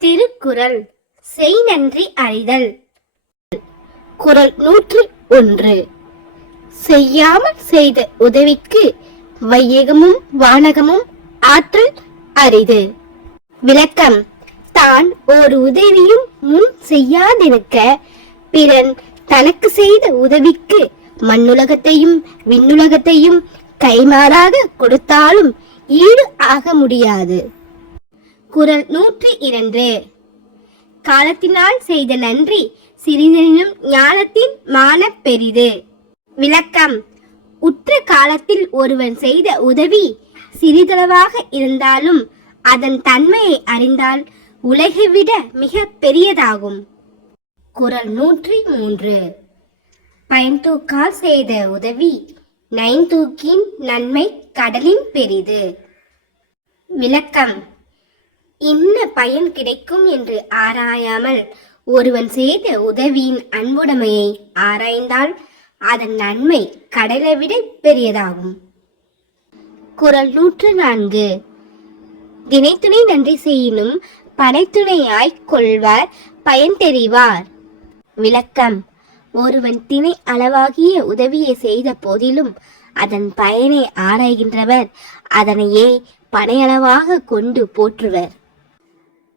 திருக்குறள் செய் நன்றி அறிதல். குறள் 101. செய்யாமல் செய்த உதவிக்கு வையகமும் வானகமும் ஆற்றல் அரிது. விளக்கம்: தான் ஒரு உதவியும் முன் செய்யாதிருக்க பிறன் தனக்கு செய்த உதவிக்கு மண்ணுலகத்தையும் விண்ணுலகத்தையும் கைமாறாக கொடுத்தாலும் ஈடு ஆக முடியாது. குறள் 102. காலத்தினால் செய்த நன்றி சிறிதெனினும் ஞானத்தின் மான பெரிது. விளக்கம்: உற்ற காலத்தில் ஒருவன் செய்த உதவி சிறிதளவாக இருந்தாலும் அதன் தன்மையை அறிந்தால் உலகை விட மிக பெரியதாகும். குறள் 103. பயன்தூக்கால் செய்த உதவி நைந்தூக்கின் நன்மை கடலின் பெரிது. விளக்கம்: என்ன பயன் கிடைக்கும் என்று ஆராயாமல் ஒருவன் செய்த உதவியின் அன்புடைமையை ஆராய்ந்தால் அதன் நன்மை கடலை விட பெரியதாகும். குறள் 104. தினைத்துணை நன்றி செய்யினும் பனைத்துணையாய்க் கொள்வார் பயன் தெரிவார். விளக்கம்: ஒருவன் தினை அளவாகிய உதவியை செய்த போதிலும் அதன் பயனை ஆராய்கின்றவர் அதனையே பனையளவாக கொண்டு போற்றுவர்.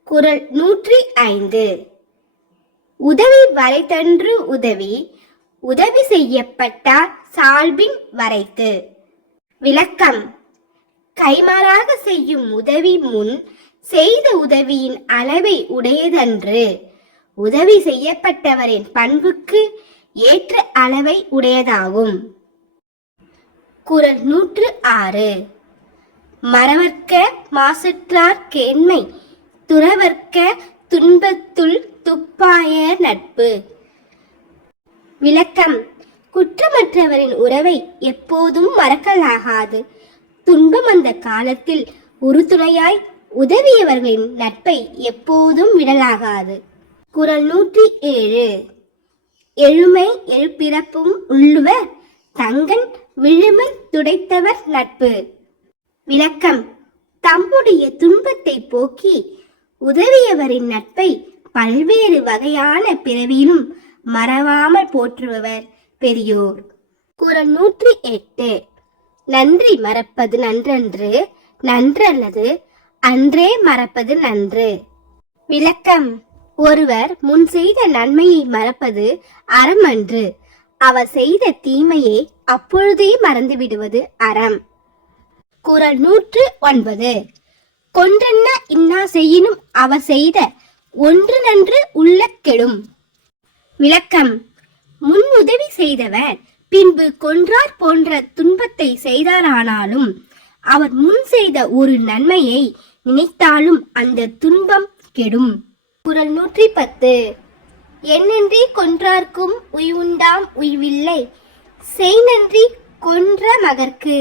குறள் 105. உதவி வரைத்தன்று உதவி உதவி செய்யப்பட்டார் சால்பின் வரைத்து. விளக்கம்: கைமாறாக செய்யும் உதவி முன் செய்த உதவியின் அளவை உடையதன்று, உதவி செய்யப்பட்டவரின் பண்புக்கு ஏற்ற அளவை உடையதாகும். குறள் 106. மறவர்க்க மாசற்றார் கேண்மை துறவர்க்க துன்பத்துள் துப்பாய நட்பு. விளக்கம்: குற்றமற்றவரின் உறவை எப்போதும் மறக்கலாகாது. துன்பம் வந்த காலத்தில் உறுதுணையாய் உதவியவர்களின் நட்பை எப்போதும் விடலாகாது. குறள் 107. எழுமை எழுப்பிறப்பும் உள்ளுவர் தங்கன் விழுமல் துடைத்தவர் நட்பு. விளக்கம்: தம்முடைய துன்பத்தை போக்கி உதவியவரின் நட்பை பல்வேறு வகையான பிறவியிலும் மறவாமல் போற்றுபவர் பெரியோர். குறள் 108. நன்றி மறப்பது நன்றன்று, நன்றல்லது அன்றே மறப்பது நன்று. விளக்கம்: ஒருவர் முன் செய்த நன்மையை மறப்பது அறமன்று, அவர் செய்த தீமையை அப்பொழுதே மறந்து விடுவது அறம். குறள் 109. கொன்றென்ன இன்னா செய்யினும் அவர் செய்த ஒன்று நன்று உள்ள கெடும். விளக்கம்: முன் உதவி செய்தவர் பின்பு கொன்றார் போன்ற துன்பத்தை செய்தாரானாலும் அவர் முன் செய்த ஒரு நன்மையை நினைத்தாலும் அந்த துன்பம் கெடும். குறள் 110. எண்ணன்றி கொன்றார்க்கும் உய்வுண்டாம் உய்வில்லை, செய் நன்றி கொன்ற மகற்கு.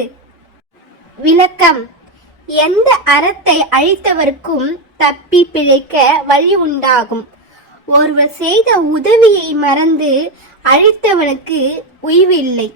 விளக்கம்: எந்த அறத்தை அழித்தவர்க்கும் தப்பி பிழைக்க வழி உண்டாகும். ஒருவர் செய்த உதவியை மறந்து அழித்தவனுக்கு உய்வு இல்லை.